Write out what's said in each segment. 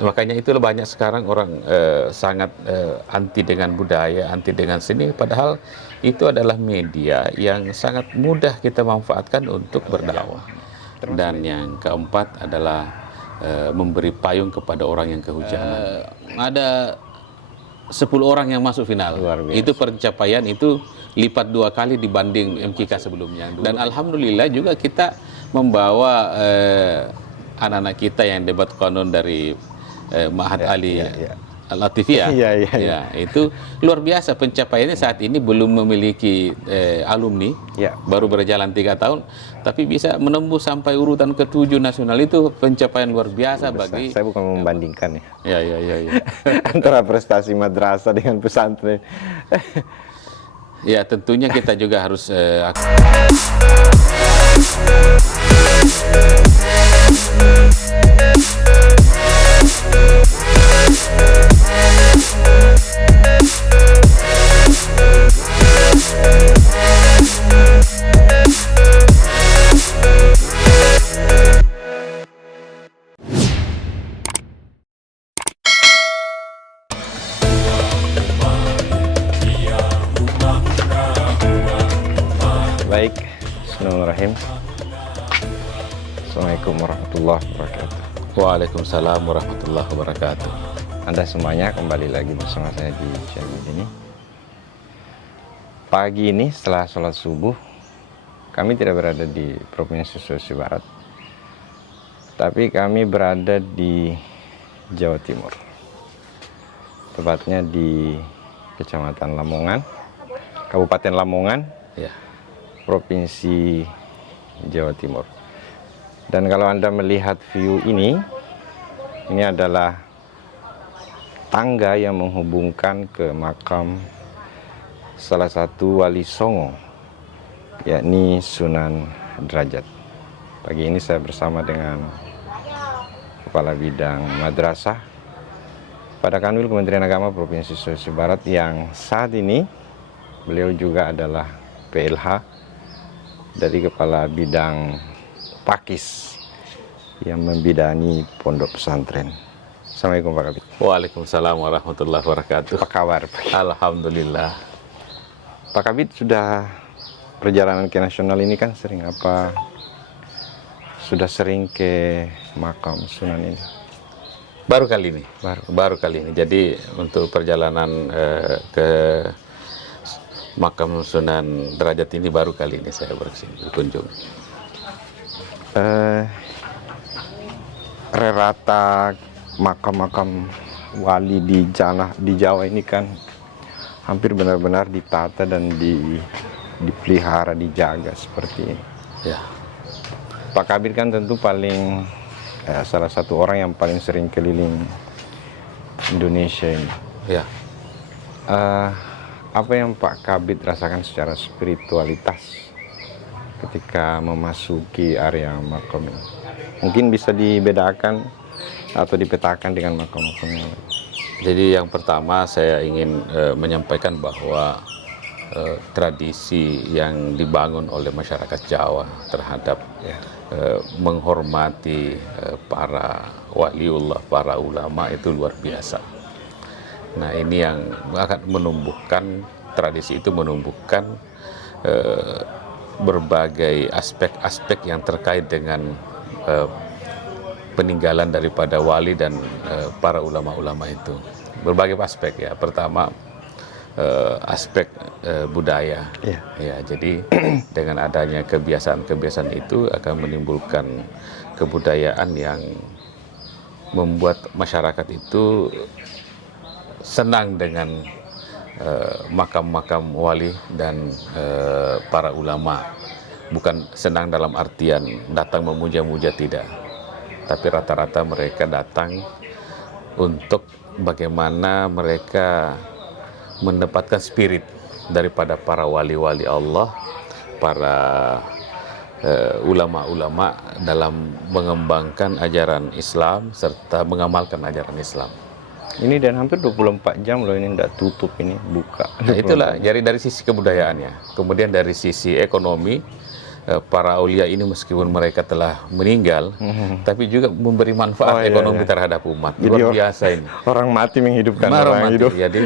Makanya itulah banyak sekarang orang sangat anti dengan budaya, anti dengan seni, padahal itu adalah media yang sangat mudah kita manfaatkan untuk berdakwah. Dan yang keempat adalah memberi payung kepada orang yang kehujanan. Ada 10 orang yang masuk final. Itu pencapaian itu lipat 2 kali dibanding MCK sebelumnya. Dan alhamdulillah juga kita membawa anak-anak kita yang debat konon dari Ma'had Ali Al-Latifiyah. Ya, itu luar biasa pencapaiannya. Saat ini belum memiliki alumni, baru berjalan 3 tahun, tapi bisa menembus sampai urutan ke-7 nasional. Itu pencapaian luar biasa bagi. Saya bukan membandingkan ya. Antara prestasi madrasah dengan pesantren. Ya, tentunya kita juga harus Baik, bismillahirrahmanirrahim. Assalamualaikum warahmatullahi wabarakatuh. Waalaikumsalam warahmatullahi wabarakatuh. Anda semuanya kembali lagi bersama saya di channel ini. Pagi ini setelah sholat subuh, kami tidak berada di Provinsi Sulawesi Barat, tapi kami berada di Jawa Timur, tepatnya di Kecamatan Lamongan, Kabupaten Lamongan, Provinsi Jawa Timur. Dan kalau Anda melihat view ini adalah tangga yang menghubungkan ke makam salah satu wali Songo, yakni Sunan Derajat. Pagi ini saya bersama dengan Kepala Bidang Madrasah pada Kanwil Kementerian Agama Provinsi Sulawesi Barat, yang saat ini beliau juga adalah PLH dari Kepala Bidang Pakis yang membidani pondok pesantren. Assalamualaikum Pak Kabid. Waalaikumsalam warahmatullahi wabarakatuh. Apa kabar? Alhamdulillah. Pak Kabid, sudah perjalanan ke nasional ini kan sering apa? Sudah sering ke makam Sunan ini? Baru kali ini. Baru kali ini. Jadi untuk perjalanan ke makam Sunan Derajat ini baru kali ini saya berkunjung. Rata makam-makam wali di Jawa ini kan hampir benar-benar ditata dan dipelihara, dijaga seperti ini. Ya. Pak Kabir kan tentu paling salah satu orang yang paling sering keliling Indonesia ini. Ya. Apa yang Pak Kabid rasakan secara spiritualitas ketika memasuki area makam ini? Mungkin bisa dibedakan atau dipetakan dengan makam-makam yang lain. Jadi yang pertama saya ingin menyampaikan bahwa tradisi yang dibangun oleh masyarakat Jawa terhadap menghormati para waliullah, para ulama itu luar biasa. Nah, ini yang akan menumbuhkan, tradisi itu menumbuhkan berbagai aspek-aspek yang terkait dengan peninggalan daripada wali dan para ulama-ulama itu. Berbagai aspek ya. Pertama, aspek budaya. Ya, jadi dengan adanya kebiasaan-kebiasaan itu akan menimbulkan kebudayaan yang membuat masyarakat itu senang dengan makam-makam wali dan para ulama. Bukan senang dalam artian datang memuja-muja, tidak. Tapi rata-rata mereka datang untuk bagaimana mereka mendapatkan spirit daripada para wali-wali Allah, para ulama-ulama dalam mengembangkan ajaran Islam serta mengamalkan ajaran Islam. Ini dan hampir 24 jam loh, ini tidak tutup, ini buka. Nah, itulah jadi dari sisi kebudayaannya. Kemudian dari sisi ekonomi, para aulia ini meskipun mereka telah meninggal, tapi juga memberi manfaat ekonomi terhadap umat. Jadi Luar biasa ini. Orang mati menghidupkan Orang orang mati. hidup. Jadi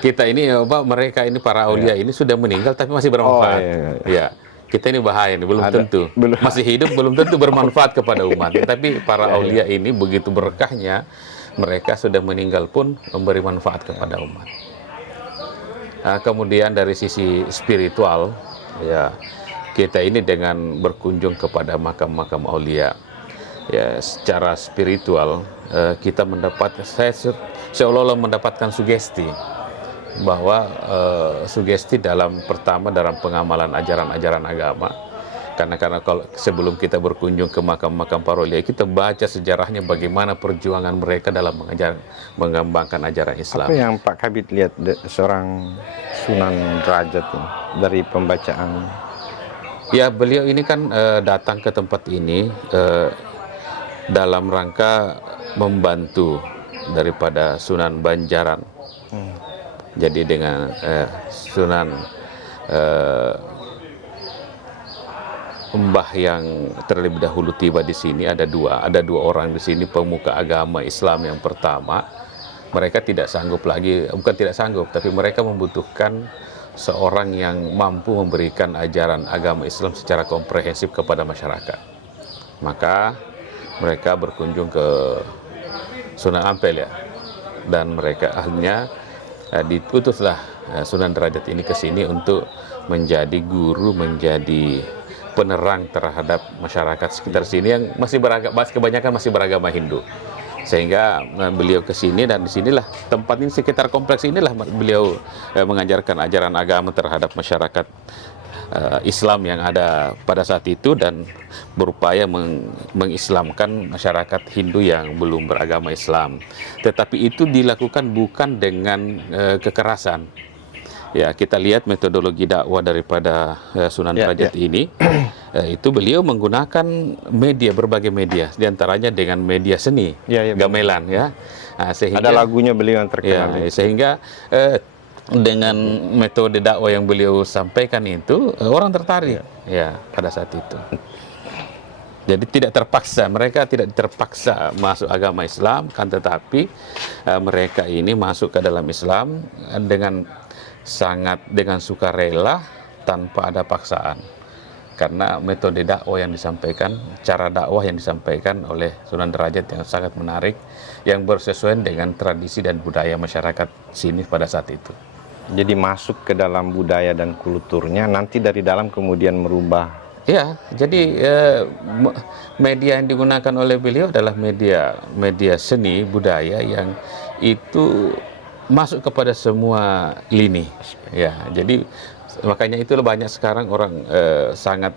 kita ini mereka ini para aulia ini sudah meninggal tapi masih bermanfaat. Ya. Kita ini bahaya nih, belum tentu. Masih hidup belum tentu bermanfaat kepada umat. Tapi para aulia ini begitu berkahnya, mereka sudah meninggal pun memberi manfaat kepada umat. Nah, kemudian dari sisi spiritual, ya kita ini dengan berkunjung kepada makam-makam aulia, ya secara spiritual kita mendapat, saya seolah-olah mendapatkan sugesti bahwa sugesti dalam pengamalan ajaran-ajaran agama. Karena kalau sebelum kita berkunjung ke makam-makam para aulia, kita baca sejarahnya bagaimana perjuangan mereka dalam mengembangkan ajaran Islam. Apa yang Pak Kabit lihat seorang Sunan Derajat ini dari pembacaan? Ya, beliau ini kan datang ke tempat ini dalam rangka membantu daripada Sunan Banjaran. Jadi dengan Sunan Mbah yang terlebih dahulu tiba di sini, ada dua orang di sini pemuka agama Islam yang pertama. Mereka tidak sanggup lagi, bukan tidak sanggup, tapi mereka membutuhkan seorang yang mampu memberikan ajaran agama Islam secara komprehensif kepada masyarakat. Maka mereka berkunjung ke Sunan Ampel ya, dan mereka akhirnya diputuslah Sunan Derajat ini ke sini untuk menjadi guru, menjadi penerang terhadap masyarakat sekitar sini yang kebanyakan masih beragama Hindu. Sehingga beliau ke sini, dan di sinilah tempat ini, sekitar kompleks inilah beliau mengajarkan ajaran agama terhadap masyarakat Islam yang ada pada saat itu, dan berupaya mengislamkan masyarakat Hindu yang belum beragama Islam. Tetapi itu dilakukan bukan dengan kekerasan. Ya, kita lihat metodologi dakwah daripada Sunan Derajat ini, itu beliau menggunakan berbagai media, diantaranya dengan media seni, gamelan ya. Nah, sehingga ada lagunya beliau yang terkenal. Sehingga dengan metode dakwah yang beliau sampaikan itu orang tertarik ya pada saat itu. Jadi mereka tidak terpaksa masuk agama Islam, kan tetapi mereka ini masuk ke dalam Islam dengan sukarela tanpa ada paksaan. Karena metode dakwah yang disampaikan, cara dakwah yang disampaikan oleh Sunan Derajat yang sangat menarik, yang bersesuaian dengan tradisi dan budaya masyarakat sini pada saat itu. Jadi masuk ke dalam budaya dan kulturnya, nanti dari dalam kemudian merubah. Ya, jadi media yang digunakan oleh beliau adalah media seni budaya yang itu masuk kepada semua lini. Ya, jadi makanya itulah banyak sekarang orang sangat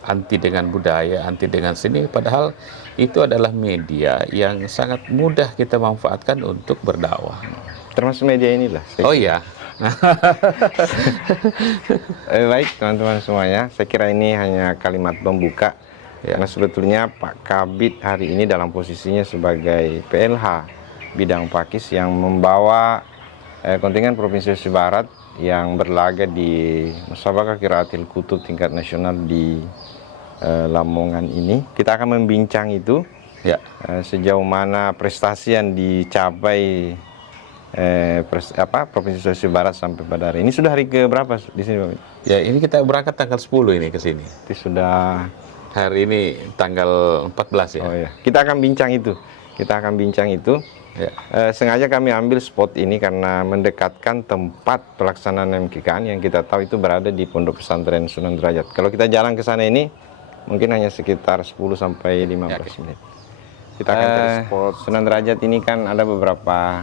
anti dengan budaya, anti dengan seni, padahal itu adalah media yang sangat mudah kita manfaatkan untuk berdakwah. Termasuk media inilah. Oh iya. Baik teman-teman semuanya, saya kira ini hanya kalimat pembuka karena sebetulnya Pak Kabit hari ini dalam posisinya sebagai PLH bidang Pakis yang membawa kontingen Provinsi Sulawesi Barat yang berlaga di Musabaqah Qiraatil Kutub tingkat nasional di Lamongan ini. Kita akan membincang itu sejauh mana prestasi yang dicapai Provinsi Sulawesi Barat sampai pada hari ini. Sudah hari ke berapa di sini, Pak? Ya, ini kita berangkat tanggal 10 ini ke sini. Itu sudah hari ini tanggal 14 ya. Oh ya. Kita akan bincang itu. Sengaja kami ambil spot ini karena mendekatkan tempat pelaksanaan MKK yang kita tahu itu berada di Pondok Pesantren Sunan Derajat. Kalau kita jalan ke sana ini mungkin hanya sekitar 10 sampai 15 menit. Kita akan cari spot. Sunan Derajat ini kan ada beberapa,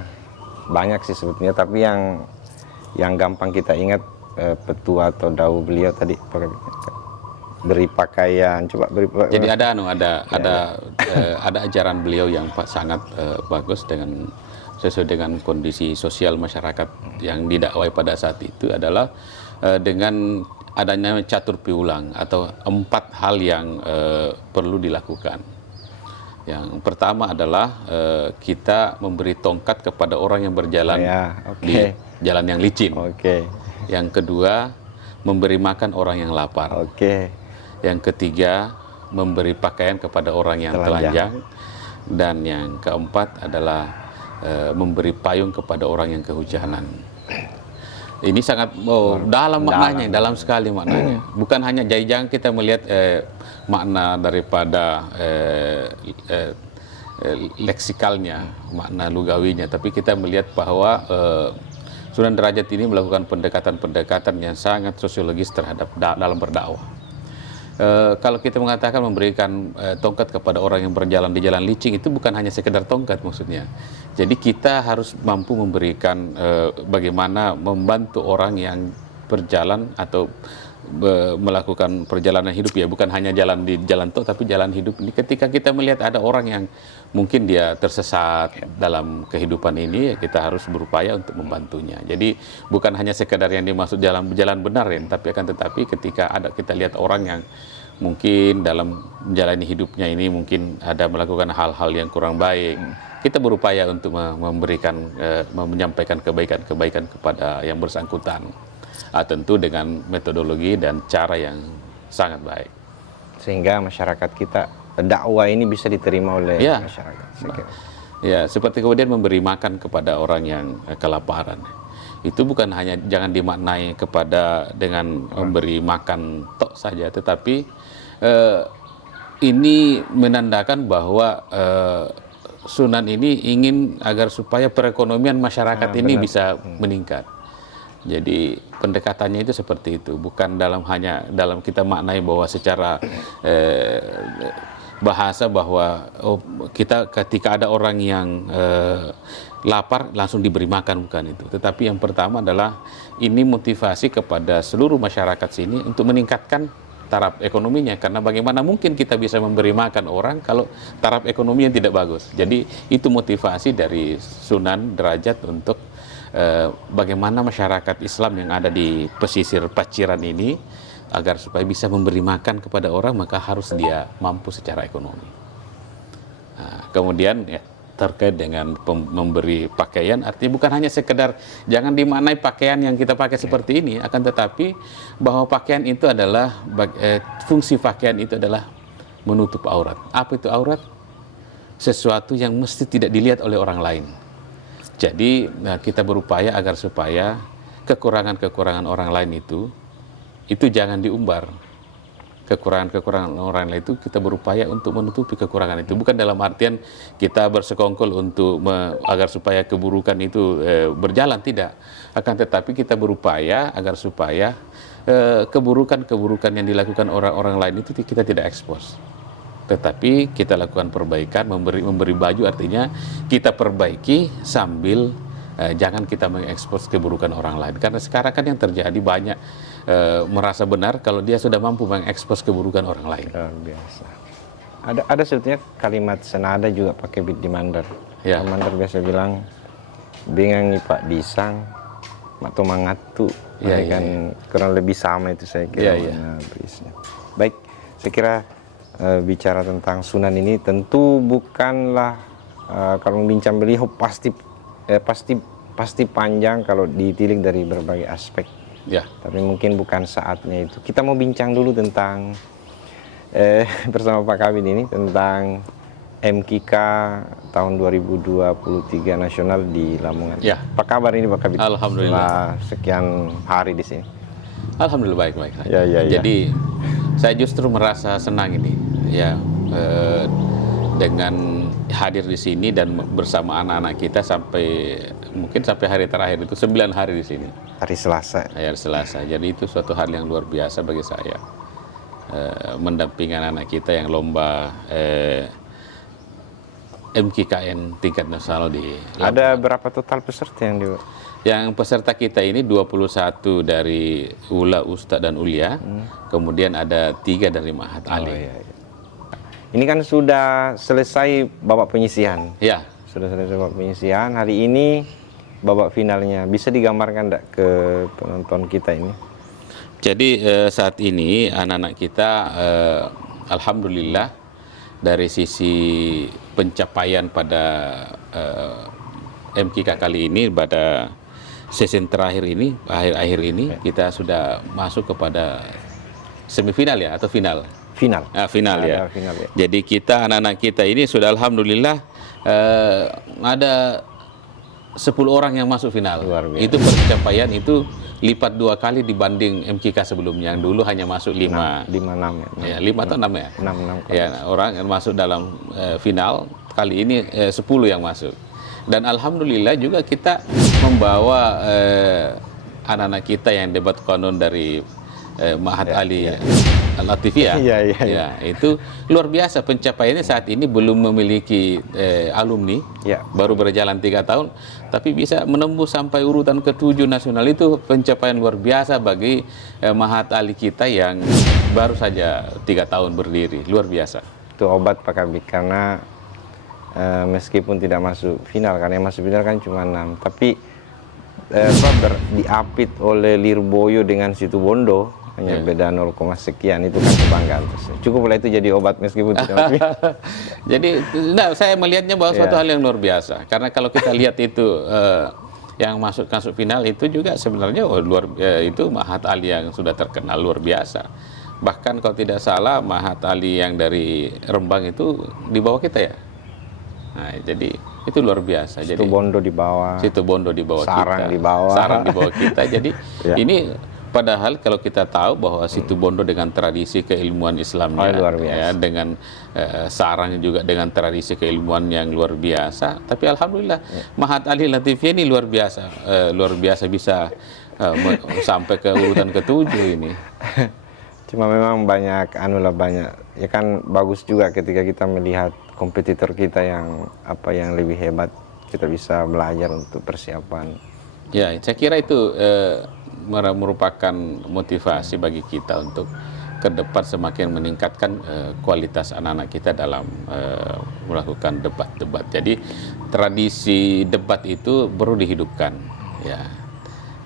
banyak sih sebetulnya, tapi yang gampang kita ingat petua atau dawuh beliau tadi, beri pakaian, coba beri. Jadi ada ajaran beliau yang sangat bagus sesuai dengan kondisi sosial masyarakat yang didakwai pada saat itu, adalah dengan adanya catur piulang atau 4 hal yang perlu dilakukan. Yang pertama adalah kita memberi tongkat kepada orang yang berjalan di jalan yang licin. Yang kedua, memberi makan orang yang lapar. Yang ketiga, memberi pakaian kepada orang yang telanjang. Dan yang keempat adalah memberi payung kepada orang yang kehujanan. Ini sangat dalam maknanya, dalam sekali maknanya. Bukan hanya jangan kita melihat makna daripada leksikalnya, makna lugawinya, tapi kita melihat bahwa Sunan Derajat ini melakukan pendekatan-pendekatan yang sangat sosiologis terhadap dalam berdakwah. Kalau kita mengatakan memberikan tongkat kepada orang yang berjalan di jalan licin, itu bukan hanya sekedar tongkat maksudnya. Jadi kita harus mampu memberikan bagaimana membantu orang yang berjalan atau melakukan perjalanan hidup, ya bukan hanya jalan di jalan tol tapi jalan hidup ini. Ketika kita melihat ada orang yang mungkin dia tersesat dalam kehidupan ini, ya kita harus berupaya untuk membantunya. Jadi bukan hanya sekedar yang dimaksud jalan benar ya, tapi akan tetapi ketika ada kita lihat orang yang mungkin dalam menjalani hidupnya ini mungkin ada melakukan hal-hal yang kurang baik, kita berupaya untuk memberikan menyampaikan kebaikan-kebaikan kepada yang bersangkutan. Tentu dengan metodologi dan cara yang sangat baik. Sehingga masyarakat kita, dakwah ini bisa diterima oleh masyarakat. Ya, seperti kemudian memberi makan kepada orang yang kelaparan. Itu bukan hanya jangan dimaknai kepada dengan memberi makan tok saja, tetapi ini menandakan bahwa Sunan ini ingin agar supaya perekonomian masyarakat ini bisa meningkat. Jadi pendekatannya itu seperti itu, bukan hanya dalam kita maknai bahwa secara bahasa bahwa kita ketika ada orang yang lapar langsung diberi makan, bukan itu. Tetapi yang pertama adalah ini motivasi kepada seluruh masyarakat sini untuk meningkatkan taraf ekonominya, karena bagaimana mungkin kita bisa memberi makan orang kalau taraf ekonominya tidak bagus. Jadi itu motivasi dari Sunan Derajat untuk bagaimana masyarakat Islam yang ada di pesisir Paciran ini agar supaya bisa memberi makan kepada orang, maka harus dia mampu secara ekonomi. Nah, kemudian ya, terkait dengan memberi pakaian, artinya bukan hanya sekedar jangan dimaknai pakaian yang kita pakai seperti ini, akan tetapi bahwa pakaian itu adalah fungsi pakaian itu adalah menutup aurat. Apa itu aurat? Sesuatu yang mesti tidak dilihat oleh orang lain. Jadi kita berupaya agar supaya kekurangan-kekurangan orang lain itu jangan diumbar. Kekurangan-kekurangan orang lain itu kita berupaya untuk menutupi kekurangan itu. Bukan dalam artian kita bersekongkol untuk agar supaya keburukan itu berjalan, tidak. Akan tetapi kita berupaya agar supaya keburukan-keburukan yang dilakukan orang-orang lain itu kita tidak ekspos. Tetapi kita lakukan perbaikan, memberi baju, artinya kita perbaiki sambil jangan kita mengekspos keburukan orang lain. Karena sekarang kan yang terjadi banyak merasa benar kalau dia sudah mampu mengekspos keburukan orang lain. Luar biasa. Ada sebetulnya kalimat senada juga pakai beat di Mandar. Ya. Mandar biasa bilang, bingang Pak Disang, atau mangatu. Ya, kan kurang lebih sama itu saya kira. Baik, saya kira bicara tentang Sunan ini tentu bukanlah kalau membincang beliau pasti panjang kalau ditilik dari berbagai aspek. Ya. Tapi mungkin bukan saatnya itu. Kita mau bincang dulu tentang bersama Pak Kabid ini tentang MKK tahun 2023 nasional di Lamongan. Ya. Apa kabar ini Pak Kabid? Alhamdulillah. Setelah sekian hari di sini. Alhamdulillah baik-baik saja. Ya. Jadi saya justru merasa senang ini ya dengan hadir di sini dan bersama anak-anak kita mungkin sampai hari terakhir itu 9 hari di sini. Hari Selasa. Hari Selasa. Jadi itu suatu hal yang luar biasa bagi saya. Mendampingi anak-anak kita yang lomba MKKN tingkat nasional di Lampung. Ada berapa total peserta yang di? Yang peserta kita ini 21 dari Ula, Ustadz dan Ulia, kemudian ada 3 dari Ma'had Ali. Iya. Ini kan sudah selesai babak penyisihan. Ya. Sudah selesai babak penyisihan. Hari ini babak finalnya. Bisa digambarkan enggak ke penonton kita ini? Jadi saat ini anak-anak kita alhamdulillah dari sisi pencapaian pada MKK kali ini pada season terakhir ini, akhir-akhir ini kita sudah masuk kepada semifinal ya atau final? Final. Final ya. Ada final ya. Jadi kita anak-anak kita ini sudah alhamdulillah ada 10 orang yang masuk final. Luar biasa. Itu pencapaian itu lipat 2 kali dibanding MKK sebelumnya yang dulu hanya masuk 5. 5-6 ya. Ya, 5 atau 6 ya? 6 Ya, orang yang masuk dalam final kali ini 10 yang masuk. Dan alhamdulillah juga kita membawa anak-anak kita yang debat konon dari Mahat Ali Al-Latifiyah. Ya, itu luar biasa pencapaiannya saat ini belum memiliki alumni, baru berjalan 3 tahun, tapi bisa menembus sampai urutan ke-7 nasional. Itu pencapaian luar biasa bagi Mahat Ali kita yang baru saja 3 tahun berdiri, luar biasa. Itu obat Pak Kabid, karena meskipun tidak masuk final, karena yang masuk final kan cuma 6, tapi diapit oleh Lirboyo dengan Situbondo hanya beda 0, sekian, itu kan kebanggaan. Cukuplah itu jadi obat meskipun tidak masuk. Jadi saya melihatnya bahwa suatu hal yang luar biasa, karena kalau kita lihat itu yang masuk final itu juga sebenarnya itu Mahat Ali yang sudah terkenal luar biasa. Bahkan kalau tidak salah Mahat Ali yang dari Rembang itu di bawah kita ya. Nah, jadi itu luar biasa. Jadi Situbondo di bawah. Situbondo di bawah Sarang kita. di bawah. Sarang di bawah kita. Jadi ini padahal kalau kita tahu bahwa Situbondo dengan tradisi keilmuan Islamnya, luar biasa. Ya, dengan Sarang juga dengan tradisi keilmuan yang luar biasa. Tapi alhamdulillah Mahat Ali Latifiyah ini luar biasa bisa sampai ke urutan ke-7 ini. Cuma memang banyak ya kan bagus juga ketika kita melihat kompetitor kita yang lebih hebat, kita bisa belajar untuk persiapan. Ya, saya kira itu merupakan motivasi bagi kita untuk ke depan semakin meningkatkan kualitas anak-anak kita dalam melakukan debat-debat. Jadi tradisi debat itu perlu dihidupkan, ya.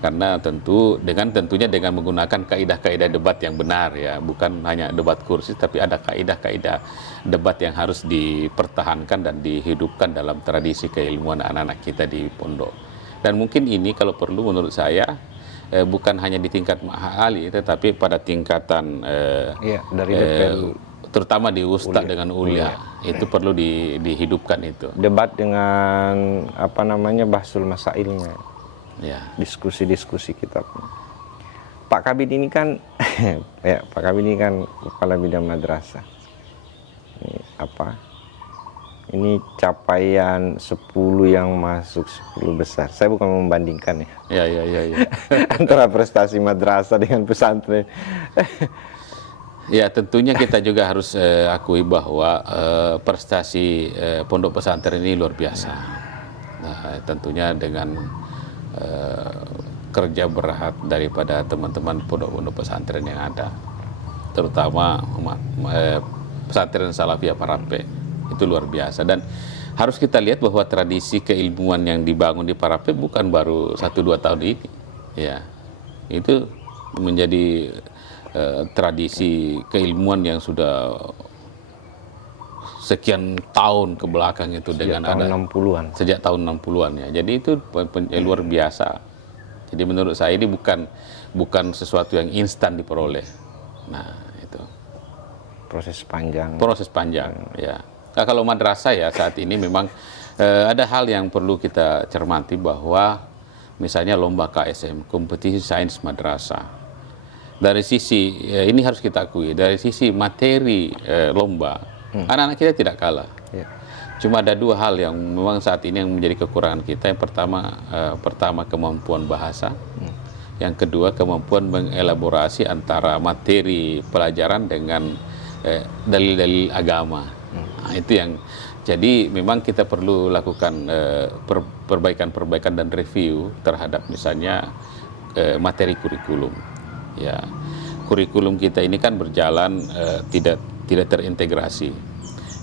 Karena tentunya dengan menggunakan kaidah-kaidah debat yang benar, ya, bukan hanya debat kursi, tapi ada kaidah-kaidah debat yang harus dipertahankan dan dihidupkan dalam tradisi keilmuan anak-anak kita di pondok. Dan mungkin ini kalau perlu menurut saya bukan hanya di tingkat Mahat Ali, tetapi pada tingkatan dari DPL, terutama di Ustadz dengan Ulia, itu perlu dihidupkan itu. Debat dengan bahsul masailnya. Ya. Diskusi-diskusi kita. Pak Kabid ini kan Pak Kabid ini kan kepala bidang madrasah. Ini capaian 10 yang masuk 10 besar. Saya bukan membandingkan ya. Ya. Antara prestasi madrasah dengan pesantren. Ya, tentunya kita juga harus akui bahwa prestasi pondok pesantren ini luar biasa. Nah, tentunya dengan kerja berat daripada teman-teman pondok-pondok pesantren yang ada, terutama pesantren Salafiyah Parape, itu luar biasa. Dan harus kita lihat bahwa tradisi keilmuan yang dibangun di Parape bukan baru 1-2 tahun ini, ya, itu menjadi tradisi keilmuan yang sudah sekian tahun ke belakang itu dengan tahun 60-an. Sejak tahun 60-an ya. Jadi itu luar biasa. Jadi menurut saya ini bukan sesuatu yang instan diperoleh. Nah, itu proses panjang. Ya. Nah, kalau madrasah ya saat ini memang ada hal yang perlu kita cermati, bahwa misalnya lomba KSM, kompetisi sains madrasah. Dari sisi ini harus kita akui, dari sisi materi lomba, anak-anak kita tidak kalah. Cuma ada 2 hal yang memang saat ini yang menjadi kekurangan kita. Yang pertama kemampuan bahasa, yang kedua kemampuan mengelaborasi antara materi pelajaran dengan dalil-dalil agama. Nah, itu yang jadi memang kita perlu lakukan perbaikan-perbaikan dan review terhadap misalnya materi kurikulum. Ya, kurikulum kita ini kan berjalan tidak terintegrasi.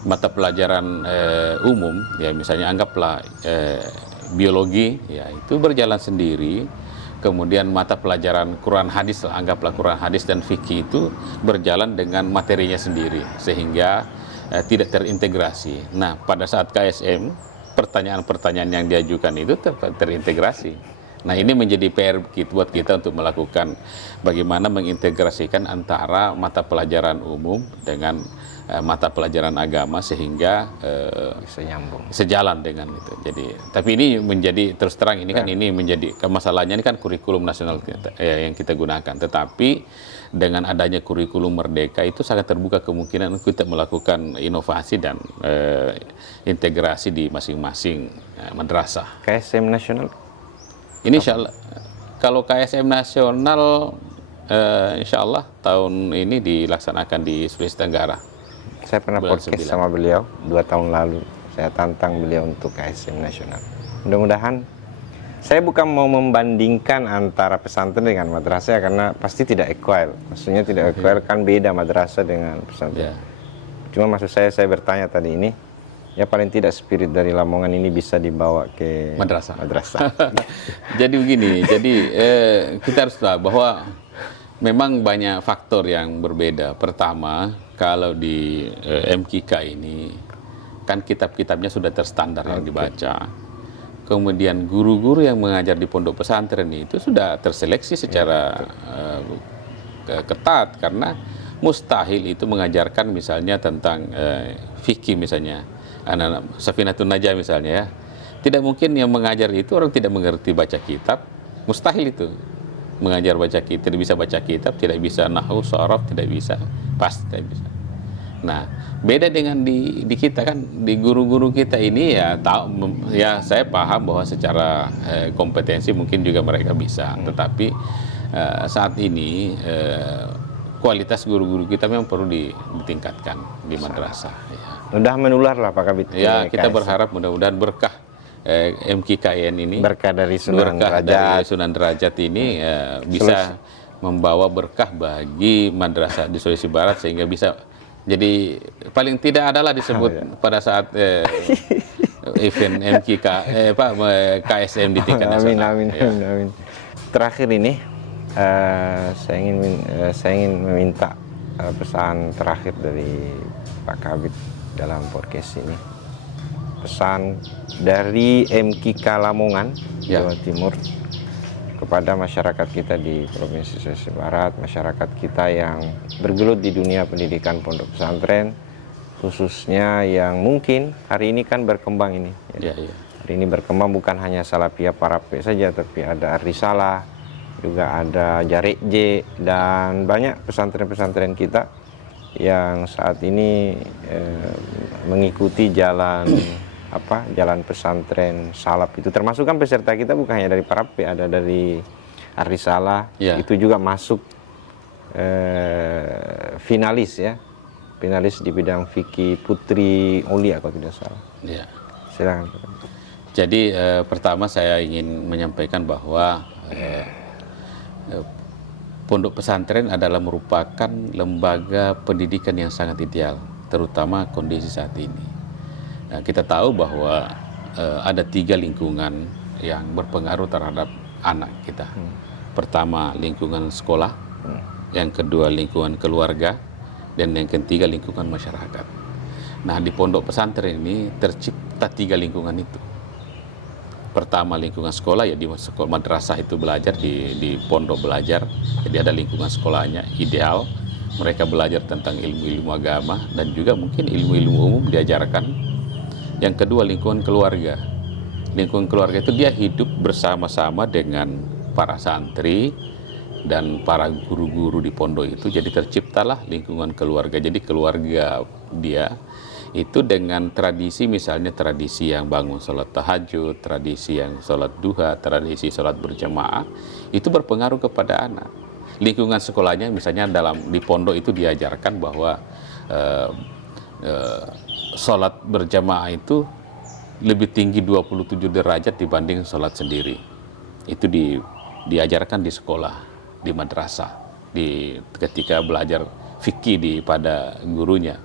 Mata pelajaran umum, ya misalnya anggaplah biologi, ya itu berjalan sendiri. Kemudian mata pelajaran Quran hadis, anggaplah Quran hadis dan fikih itu berjalan dengan materinya sendiri, sehingga tidak terintegrasi. Nah, pada saat KSM, pertanyaan-pertanyaan yang diajukan itu terintegrasi. Nah, ini menjadi PR buat kita untuk melakukan bagaimana mengintegrasikan antara mata pelajaran umum dengan mata pelajaran agama sehingga Bisa nyambung. sejalan dengan itu. Jadi, tapi ini menjadi terus terang ini kan ini menjadi masalahnya ini kan kurikulum nasional kita, yang kita gunakan. Tetapi dengan adanya kurikulum merdeka itu sangat terbuka kemungkinan kita melakukan inovasi dan integrasi di masing-masing madrasah. KSM nasional. Ini insya Allah, kalau KSM nasional insya Allah tahun ini dilaksanakan di Sulawesi Tenggara. Saya pernah Bulan podcast 9. sama beliau 2 tahun lalu. Saya tantang beliau untuk KSM nasional. Mudah-mudahan saya bukan mau membandingkan antara pesantren dengan madrasah karena pasti tidak equal. Maksudnya tidak equal kan beda madrasah dengan pesantren. Ya. Cuma maksud saya bertanya tadi ini, ya paling tidak spirit dari Lamongan ini bisa dibawa ke Madrasah. madrasah. Jadi begini, jadi kita harus tahu bahwa memang banyak faktor yang berbeda. Pertama, kalau di MKK ini kan kitab-kitabnya sudah terstandar yang dibaca. Kemudian guru-guru yang mengajar di pondok pesantren itu sudah terseleksi secara ketat karena mustahil itu mengajarkan misalnya tentang fikih misalnya, anak-anak Safinatun Najah misalnya ya. Tidak mungkin yang mengajar itu orang tidak mengerti baca kitab, mustahil itu. Mengajar baca kitab, tidak bisa baca kitab, tidak bisa nahwu, sorof, tidak bisa, pasti tidak bisa. Nah, beda dengan di kita kan, di guru-guru kita ini ya ya saya paham bahwa secara kompetensi mungkin juga mereka bisa, tetapi saat ini kualitas guru-guru kita memang perlu ditingkatkan di madrasah. Ya. Udah menular lah Pak Kabit. Ya, kita berharap mudah-mudahan berkah MKKN ini, berkah dari Sunan berkah Derajat. dari Sunan Derajat ini bisa membawa berkah bagi madrasah di Sulawesi Barat sehingga bisa jadi paling tidak adalah disebut pada saat event KSM di tingkat nasional. Amin. Terakhir ini saya ingin meminta pesan terakhir dari Pak Kabit dalam podcast ini. Pesan dari MKK Lamongan, Jawa Timur, kepada masyarakat kita di Provinsi Sulawesi Barat, masyarakat kita yang bergelut di dunia pendidikan pondok pesantren, khususnya yang mungkin hari ini kan berkembang ini. Hari ini berkembang bukan hanya Salafiyah Parape saja, tapi ada Ar-Risalah, juga ada Jarik J, dan banyak pesantren-pesantren kita yang saat ini mengikuti jalan pesantren salaf itu, termasuk kan peserta kita bukan hanya dari Parape, ada dari Ar-Risalah, itu juga masuk finalis di bidang fikih Putri Ulia kalau tidak salah. Silakan. Jadi pertama saya ingin menyampaikan bahwa pondok pesantren adalah merupakan lembaga pendidikan yang sangat ideal, terutama kondisi saat ini. Nah, kita tahu bahwa ada 3 lingkungan yang berpengaruh terhadap anak kita. Pertama, lingkungan sekolah, yang kedua lingkungan keluarga, dan yang ketiga lingkungan masyarakat. Nah, di pondok pesantren ini tercipta 3 lingkungan itu. Pertama, lingkungan sekolah, ya di sekolah madrasah itu belajar, di pondok belajar, jadi ada lingkungan sekolahnya ideal. Mereka belajar tentang ilmu-ilmu agama dan juga mungkin ilmu-ilmu umum diajarkan. Yang kedua, lingkungan keluarga. Lingkungan keluarga itu dia hidup bersama-sama dengan para santri dan para guru-guru di pondok itu. Jadi terciptalah lingkungan keluarga. Jadi keluarga dia itu dengan tradisi, misalnya tradisi yang bangun sholat tahajud, tradisi yang sholat duha, tradisi sholat berjamaah, itu berpengaruh kepada anak. Lingkungan sekolahnya misalnya di pondok itu diajarkan bahwa sholat berjamaah itu lebih tinggi 27 derajat dibanding sholat sendiri. Itu diajarkan di sekolah, di madrasah, ketika belajar fikih pada gurunya.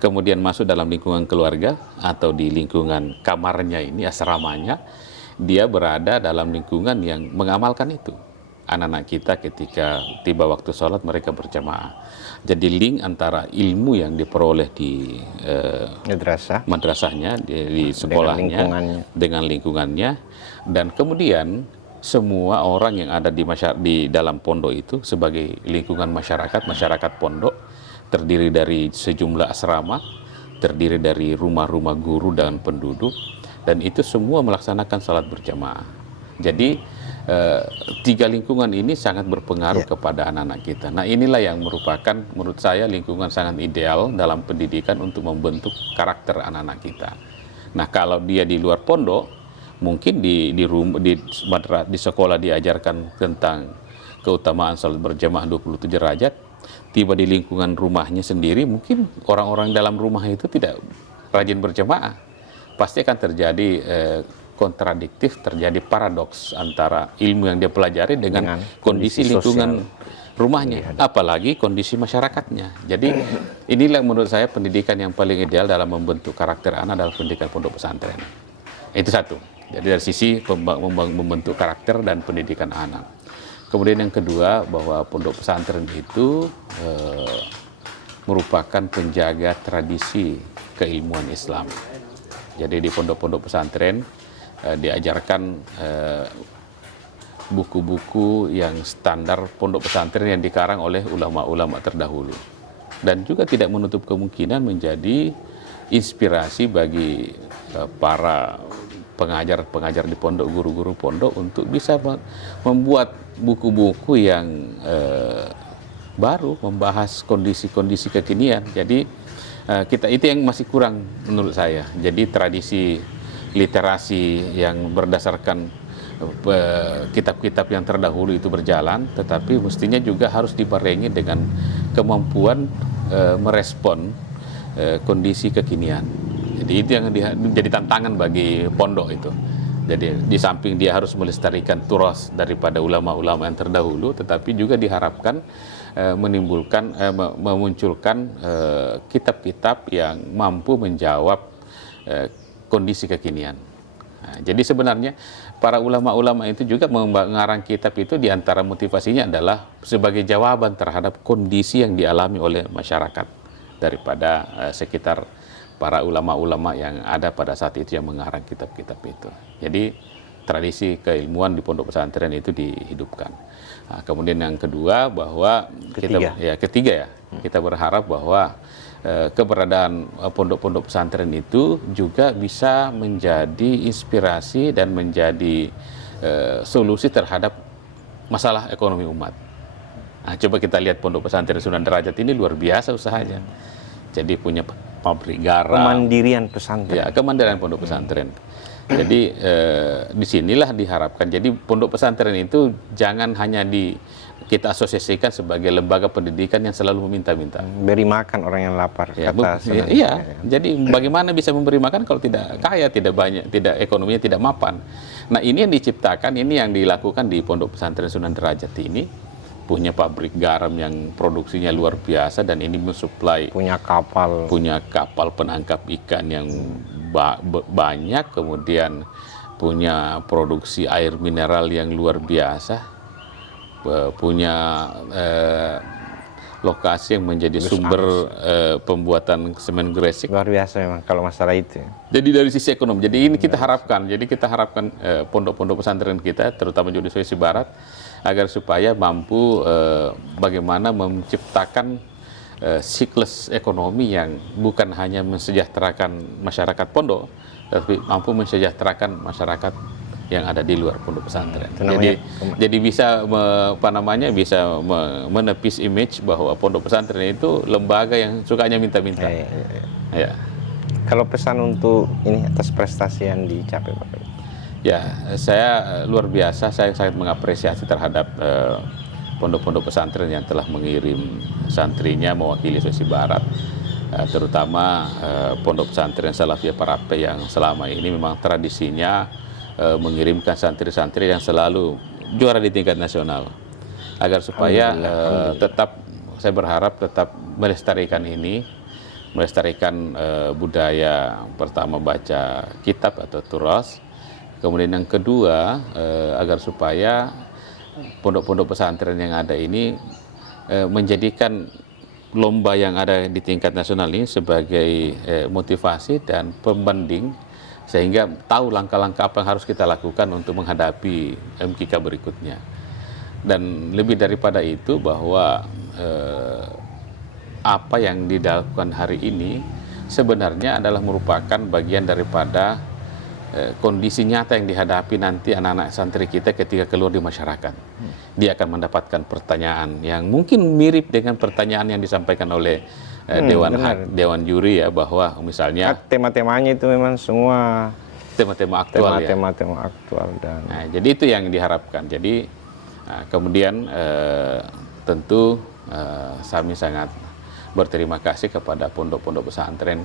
Kemudian masuk dalam lingkungan keluarga atau di lingkungan kamarnya ini, asramanya, dia berada dalam lingkungan yang mengamalkan itu. Anak-anak kita ketika tiba waktu sholat mereka berjamaah. Jadi link antara ilmu yang diperoleh di madrasahnya, di sekolahnya, dengan lingkungannya, dan kemudian semua orang yang ada di dalam pondok itu sebagai lingkungan masyarakat pondok, terdiri dari sejumlah asrama, terdiri dari rumah-rumah guru dan penduduk, dan itu semua melaksanakan salat berjamaah. Jadi tiga lingkungan ini sangat berpengaruh kepada anak-anak kita. Nah, inilah yang merupakan menurut saya lingkungan sangat ideal dalam pendidikan untuk membentuk karakter anak-anak kita. Nah, kalau dia di luar pondok, mungkin di sekolah diajarkan tentang keutamaan salat berjamaah 27 derajat, tiba di lingkungan rumahnya sendiri, mungkin orang-orang dalam rumah itu tidak rajin berjamaah. Pasti akan terjadi kontradiktif, terjadi paradoks antara ilmu yang dia pelajari dengan kondisi lingkungan rumahnya, apalagi kondisi masyarakatnya. Jadi inilah menurut saya pendidikan yang paling ideal dalam membentuk karakter anak dalam pendidikan pondok pesantren. Itu satu. Jadi dari sisi membentuk karakter dan pendidikan anak. Kemudian yang kedua, bahwa pondok pesantren itu merupakan penjaga tradisi keilmuan Islam. Jadi di pondok-pondok pesantren diajarkan buku-buku yang standar pondok pesantren yang dikarang oleh ulama-ulama terdahulu, dan juga tidak menutup kemungkinan menjadi inspirasi bagi para pengajar-pengajar di pondok, guru-guru pondok untuk bisa membuat buku-buku yang baru membahas kondisi-kondisi kekinian. Jadi kita itu yang masih kurang menurut saya. Jadi tradisi literasi yang berdasarkan kitab-kitab yang terdahulu itu berjalan, tetapi mestinya juga harus dibarengi dengan kemampuan merespon kondisi kekinian. Jadi itu yang menjadi tantangan bagi pondok itu. Jadi di samping dia harus melestarikan turas daripada ulama-ulama yang terdahulu, tetapi juga diharapkan memunculkan kitab-kitab yang mampu menjawab kondisi kekinian. Nah, jadi sebenarnya para ulama-ulama itu juga mengarang kitab itu diantara motivasinya adalah sebagai jawaban terhadap kondisi yang dialami oleh masyarakat daripada sekitar para ulama-ulama yang ada pada saat itu yang mengarang kitab-kitab itu. Jadi tradisi keilmuan di pondok pesantren itu dihidupkan. Nah, kemudian yang kedua, bahwa kita berharap bahwa keberadaan pondok-pondok pesantren itu juga bisa menjadi inspirasi dan menjadi solusi terhadap masalah ekonomi umat. Nah, coba kita lihat pondok pesantren Sunan Derajat ini luar biasa usahanya. Jadi punya pabrik garam. Kemandirian pesantren. Ya, kemandirian pondok pesantren. Jadi disinilah diharapkan. Jadi pondok pesantren itu jangan hanya kita asosiasikan sebagai lembaga pendidikan yang selalu meminta-minta. Beri makan orang yang lapar. Ya, jadi bagaimana bisa memberi makan kalau tidak kaya, tidak banyak, tidak ekonominya tidak mapan. Nah, ini yang diciptakan, ini yang dilakukan di pondok pesantren Sunan Derajat ini. Punya pabrik garam yang produksinya luar biasa, dan ini mensuplai punya kapal penangkap ikan yang banyak, kemudian punya produksi air mineral yang luar biasa, punya lokasi yang menjadi sumber pembuatan semen gresik. Luar biasa memang kalau masalah itu. Jadi dari sisi ekonomi, jadi ini kita harapkan, pondok-pondok pesantren kita, terutama di Sulawesi Barat, agar supaya mampu bagaimana menciptakan siklus ekonomi yang bukan hanya mensejahterakan masyarakat pondok, tapi mampu mensejahterakan masyarakat yang ada di luar pondok pesantren. Jadi bisa menepis image bahwa pondok pesantren itu lembaga yang sukanya minta-minta. Ya. Kalau pesan untuk ini atas prestasi yang dicapai, Pak? Ya, saya luar biasa, saya sangat mengapresiasi terhadap pondok-pondok pesantren yang telah mengirim santrinya mewakili Sulawesi Barat, terutama pondok pesantren Salafiyah Parape yang selama ini memang tradisinya mengirimkan santri-santri yang selalu juara di tingkat nasional, agar supaya saya berharap tetap melestarikan ini, melestarikan budaya, pertama baca kitab atau turas. Kemudian yang kedua, agar supaya pondok-pondok pesantren yang ada ini menjadikan lomba yang ada di tingkat nasional ini sebagai motivasi dan pembanding sehingga tahu langkah-langkah apa yang harus kita lakukan untuk menghadapi MKK berikutnya. Dan lebih daripada itu bahwa apa yang dilakukan hari ini sebenarnya adalah merupakan bagian daripada kondisi nyata yang dihadapi nanti anak-anak santri kita ketika keluar di masyarakat. Dia akan mendapatkan pertanyaan yang mungkin mirip dengan pertanyaan yang disampaikan oleh Dewan Juri ya, bahwa misalnya tema-temanya itu memang semua tema-tema aktual ya. Tema-tema aktual dan Nah, jadi itu yang diharapkan. Jadi kemudian tentu kami sangat berterima kasih kepada pondok-pondok pesantren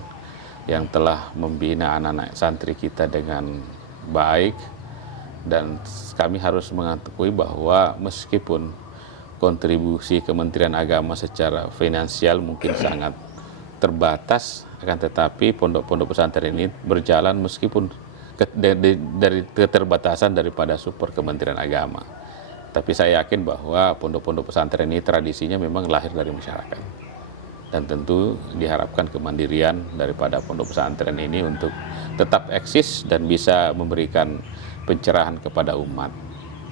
yang telah membina anak-anak santri kita dengan baik, dan kami harus mengakui bahwa meskipun kontribusi Kementerian Agama secara finansial mungkin sangat terbatas, akan tetapi pondok-pondok pesantren ini berjalan meskipun dari keterbatasan daripada support Kementerian Agama. Tapi saya yakin bahwa pondok-pondok pesantren ini tradisinya memang lahir dari masyarakat. Dan tentu diharapkan kemandirian daripada pondok pesantren ini untuk tetap eksis dan bisa memberikan pencerahan kepada umat.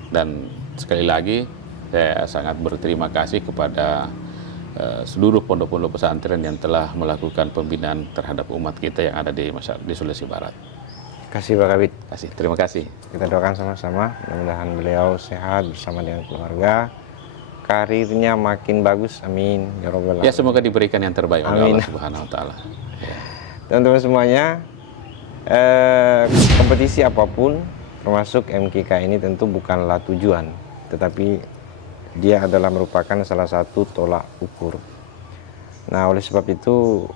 Dan sekali lagi saya sangat berterima kasih kepada seluruh pondok-pondok pesantren yang telah melakukan pembinaan terhadap umat kita yang ada di Sulawesi Barat. kasih Pak Kabid. Terima kasih. Kita doakan sama-sama, mudah-mudahan beliau sehat bersama dengan keluarga, karirnya makin bagus, amin ya robbal alamin. Ya, semoga diberikan yang terbaik oleh Allah Subhanahu wa taala. Teman-teman semuanya, kompetisi apapun termasuk MKK ini tentu bukanlah tujuan, tetapi dia adalah merupakan salah satu tolak ukur. Nah, oleh sebab itu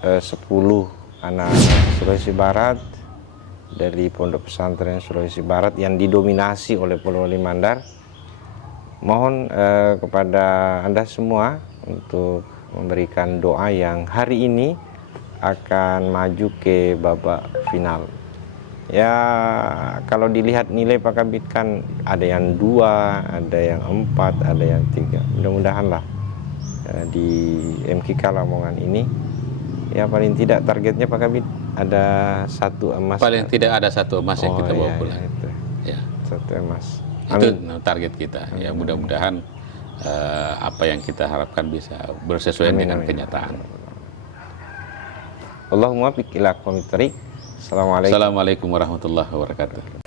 10 anak Sulawesi Barat dari Pondok Pesantren Sulawesi Barat yang didominasi oleh Polewali Mandar, mohon kepada Anda semua untuk memberikan doa yang hari ini akan maju ke babak final. Ya, kalau dilihat nilai Pak Kabid kan ada yang 2, ada yang 4, ada yang 3. Mudah-mudahanlah di MKK Lamongan ini, ya paling tidak targetnya Pak Kabid ada 1 emas. Paling tidak ada 1 emas yang kita bawa pulang. Ya, 1 emas. Itu target kita. Ya, mudah-mudahan apa yang kita harapkan bisa bersesuaian dengan kenyataan. Allahumma fiq ila aqwamit thariq. Assalamualaikum warahmatullahi wabarakatuh.